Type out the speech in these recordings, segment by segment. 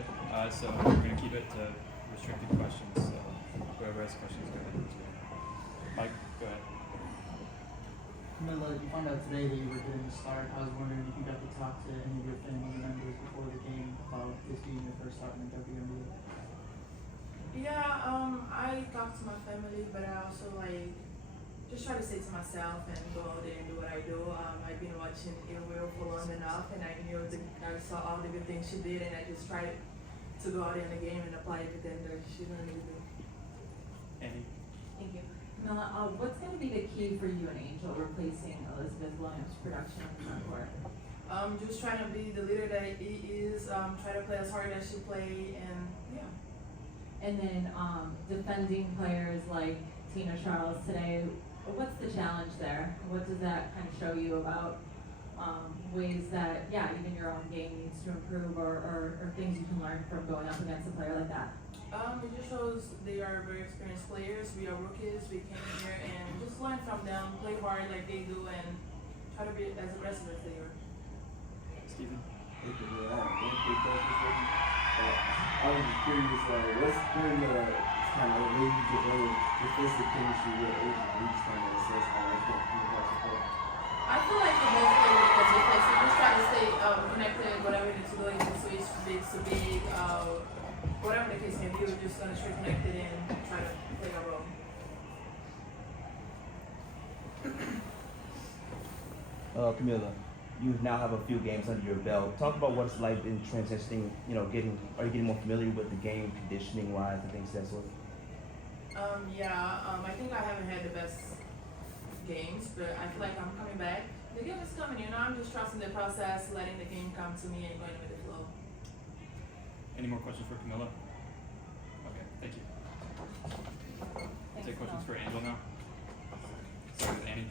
minute, so we're going to keep it to restricted questions. So whoever has questions, go ahead. Mike, go ahead. Kamilla, you found out today that you were getting a start. I was wondering if you got to talk to any of your family members before the game about this being your first start in the WNBA. Yeah, I talk to my family, but I also just try to stay to myself and go out there and do what I do. I've been watching Will for long enough, and I saw all the good things she did, and I just tried to go out there in the game and apply everything that she wanted me to do. Andy? Thank you. Kamilla, what's going to be the key for you and Angel replacing Elizabeth Williams' production on the front court? Just trying to be the leader that he is, try to play as hard as she played, and yeah. And then defending players like Tina Charles today, what's the challenge there? What does that kind of show you about ways that, even your own game needs to improve or things you can learn from going up against a player like that? It just shows they are very experienced players. We are rookies. We came here and just learn from them, play hard like they do, and try to be as aggressive as they are. Stephen? Thank you. I have one quick question for you. I was just curious, what's been kind of maybe develop defensive chemistry with Angel Reese kind of assess how that's going to come across the court? I feel like we both play really good defense. We just try to stay connected, whatever we need to do, if we switch big to big, whatever the case may be, we're just going to stay connected and try to play our role. Kamilla, you now have a few games under your belt. Talk about what it's like in transitioning, are you getting more familiar with the game, conditioning wise, and things of that sort? I think I haven't had the best games, but I feel like I'm coming back. The game is coming, I'm just trusting the process, letting the game come to me and going with the flow. Any more questions for Kamilla? Okay, thank you. Thanks, Take questions Kamilla. for Angel now. Start with Annie.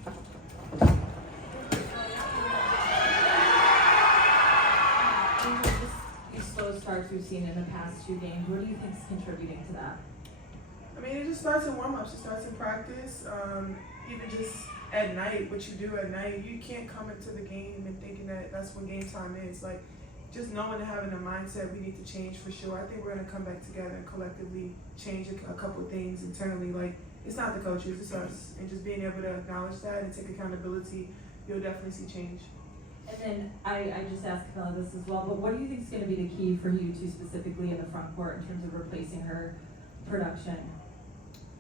These slow starts we've seen in the past two games, what do you think is contributing to that? I mean, it just starts in warm-ups. It starts in practice. Even just at night, what you do at night, you can't come into the game and thinking that that's when game time is. Like, just knowing and having a mindset, we need to change for sure. I think we're going to come back together and collectively change a couple of things internally. Like, it's not the coaches, it's us. And just being able to acknowledge that and take accountability, you'll definitely see change. And then I just asked Kamilla this as well, but what do you think is going to be the key for you two specifically in the front court in terms of replacing her production?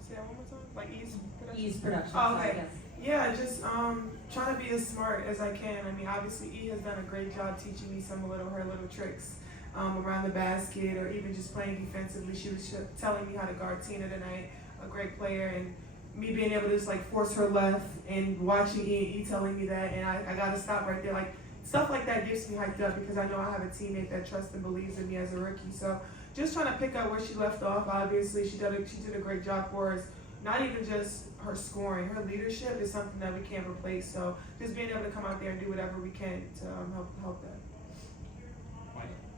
Say that one more time? Like ease production? Ease production, Oh, sorry, okay. yes. Yeah, just trying to be as smart as I can. I mean, obviously, E has done a great job teaching me some of her little tricks around the basket or even just playing defensively. She was telling me how to guard Tina tonight, a great player, and me being able to just force her left and watching E telling me that, and I got to stop right there. Like, stuff like that gets me hyped up because I know I have a teammate that trusts and believes in me as a rookie. So just trying to pick up where she left off. Obviously, she did a great job for us. Not even just her scoring, her leadership is something that we can't replace. So just being able to come out there and do whatever we can to help that.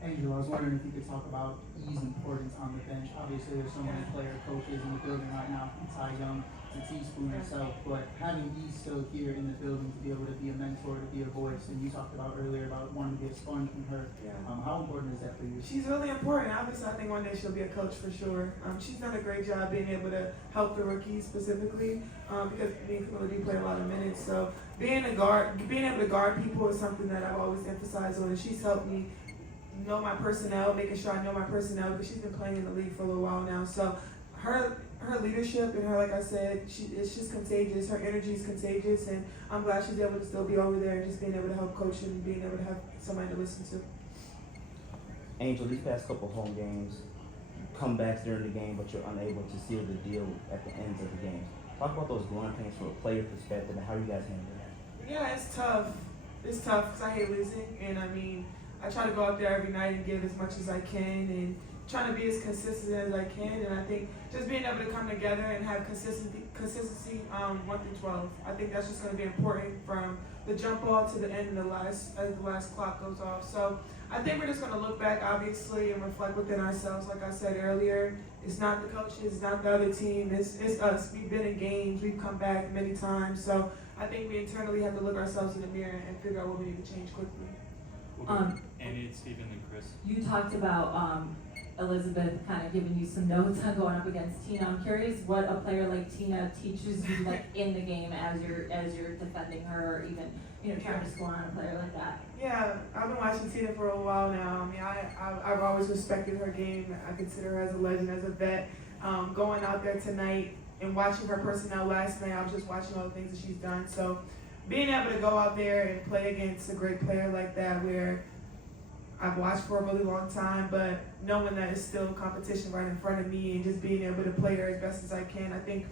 Angel, I was wondering if you could talk about E's importance on the bench. Obviously, there's so many player coaches in the building right now, from Ty Young to Teaspoon herself, but having E still here in the building to be able to be a mentor, to be a voice, and you talked about earlier about wanting to be a sponge from her. Yeah. How important is that for you? She's really important. Obviously, I think one day she'll be a coach for sure. She's done a great job being able to help the rookies specifically because me and Camilla do play a lot of minutes. So being able to guard people is something that I've always emphasized on, and she's helped me know my personnel, making sure I know my personnel because she's been playing in the league for a little while now. So her leadership and her, like I said, it's just contagious. Her energy is contagious, and I'm glad she's able to still be over there and just being able to help coach and being able to have somebody to listen to. Angel, these past couple home games, comebacks during the game, but you're unable to seal the deal at the ends of the game. Talk about those growing pains from a player perspective and how you guys handle that. Yeah, it's tough. It's tough because I hate losing, and I mean, I try to go out there every night and give as much as I can and trying to be as consistent as I can. And I think just being able to come together and have consistency 1 through 12. I think that's just going to be important from the jump ball to the end of as the last clock goes off. So I think we're just going to look back, obviously, and reflect within ourselves. Like I said earlier, it's not the coaches, it's not the other team, it's us. We've been in games, we've come back many times. So I think we internally have to look ourselves in the mirror and figure out what we need to change quickly. We'll go Um, Andy, Steven, and Chris. You talked about Elizabeth kind of giving you some notes on going up against Tina. I'm curious what a player like Tina teaches you, like in the game as you're defending her, or even trying to score on a player like that. Yeah, I've been watching Tina for a while now. I mean, I've always respected her game. I consider her as a legend, as a vet. Going out there tonight and watching her personnel last night, I was just watching all the things that she's done. So being able to go out there and play against a great player like that, where I've watched for a really long time, but knowing that it's still competition right in front of me and just being able to play her as best as I can, I think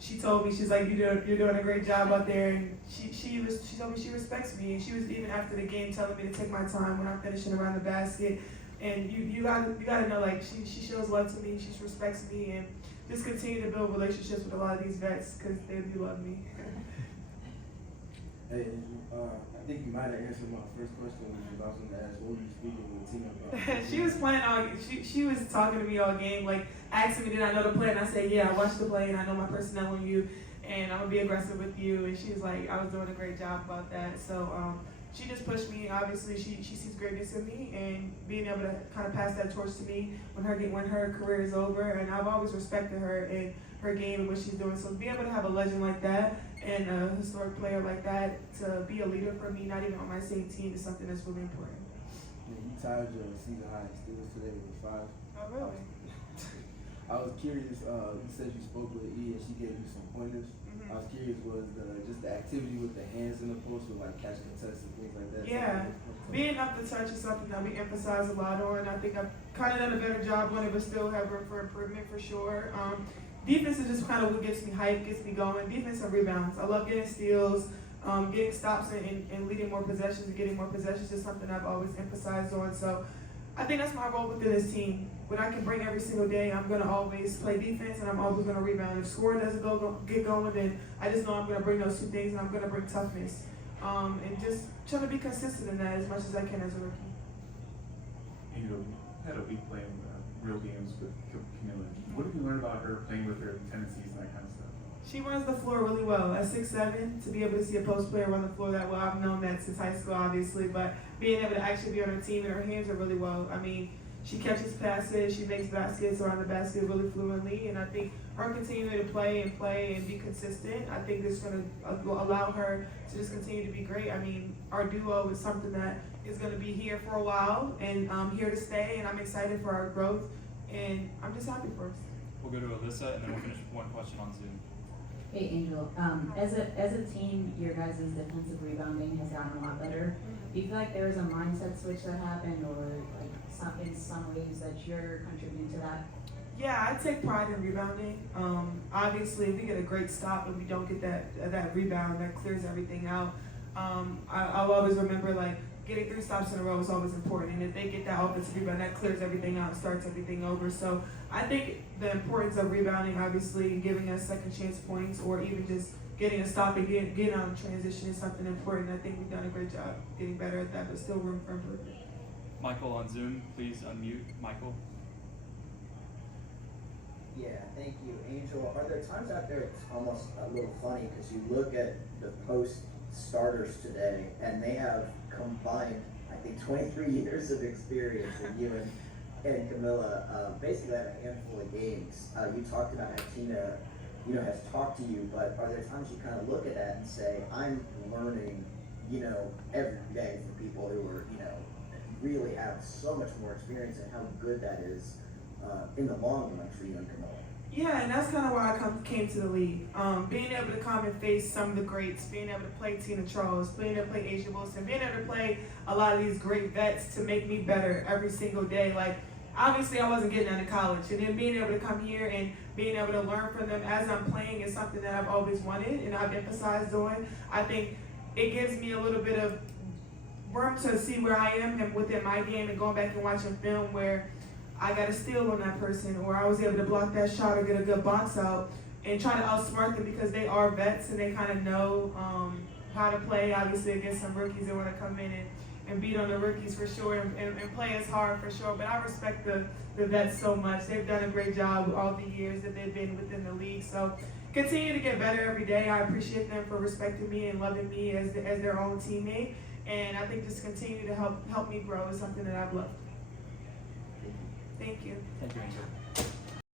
she told me, she's like, you're doing a great job out there, and she told me she respects me, and she was even after the game telling me to take my time when I'm finishing around the basket, and you gotta know, like, she shows love to me, she respects me, and just continue to build relationships with a lot of these vets because they do love me. Hey, I think you might have answered my first question, which was I was going to ask, what were you speaking with Tina about? She was playing she was talking to me all game, like asking me did I know the play, and I said, yeah, I watched the play and I know my personnel on you and I'm gonna be aggressive with you, and she was like, I was doing a great job about that. So she just pushed me. Obviously she sees greatness in me, and being able to kind of pass that torch to me when her career is over, and I've always respected her and her game and what she's doing. So to be able to have a legend like that and a historic player like that to be a leader for me, not even on my same team, is something that's really important. Yeah, you tied your season high in steals today with 5. Oh, really? I was curious, you said you spoke with E and she gave you some pointers. Mm-hmm. I was curious, was just the activity with the hands in the post, with like catch contests and things like that? Yeah, being up the touch is something that we emphasize a lot on. I think I've kind of done a better job on it, but still have room for improvement for sure. Defense is just kind of what gets me hyped, gets me going. Defense and rebounds. I love getting steals, getting stops and leading more possessions and getting more possessions is something I've always emphasized on. So I think that's my role within this team. What I can bring every single day, I'm going to always play defense and I'm always going to rebound. If scoring doesn't get going, then I just know I'm going to bring those two things, and I'm going to bring toughness. And just trying to be consistent in that as much as I can as a rookie. You had a week playing real games with Camilla. What have you learned about her, playing with her tendencies and that kind of stuff? She runs the floor really well. At 6'7", to be able to see a post player run the floor that well, I've known that since high school, obviously, but being able to actually be on her team and her hands are really well. I mean, she catches passes, she makes baskets around the basket really fluently, and I think her continuing to play and be consistent, I think it's going to allow her to just continue to be great. I mean, our duo is something that is going to be here for a while and here to stay, and I'm excited for our growth, and I'm just happy for us. We'll go to Alyssa, and then we'll finish with one question on Zoom. Hey Angel, as a team, your guys' defensive rebounding has gotten a lot better. Do you feel like there was a mindset switch that happened, or like in some ways that you're contributing to that? Yeah, I take pride in rebounding. Obviously, if we get a great stop and we don't get that rebound, that clears everything out. I'll always remember, like, getting 3 stops in a row is always important, and if they get that offensive rebound, that clears everything out and starts everything over. So I think the importance of rebounding, obviously, giving us second chance points, or even just getting a stop and getting on transition is something important. I think we've done a great job getting better at that, but still room for improvement. Michael on Zoom, please unmute. Michael. Yeah, thank you, Angel. Are there times out there it's almost a little funny because you look at the post starters today and they have combined, I think, 23 years of experience, and you and Camilla basically had a handful of games. You talked about how Tina, has talked to you, but are there times you kind of look at that and say, I'm learning, every day from people who are, really have so much more experience, and how good that is in the long run for you and Camilla? Yeah, and that's kind of why I came to the league. Being able to come and face some of the greats, being able to play Tina Charles, being able to play Asia Wilson, being able to play a lot of these great vets to make me better every single day. Like, obviously I wasn't getting out of college, and then being able to come here and being able to learn from them as I'm playing is something that I've always wanted and I've emphasized on. I think it gives me a little bit of room to see where I am and within my game, and going back and watching film where I got a steal on that person, or I was able to block that shot or get a good box out, and try to outsmart them because they are vets and they kind of know how to play, obviously, against some rookies that want to come in and beat on the rookies for sure and play as hard for sure. But I respect the vets so much. They've done a great job all the years that they've been within the league. So continue to get better every day. I appreciate them for respecting me and loving me as their own teammate. And I think just continue to help me grow is something that I've loved. Thank you. Thank you, Angel.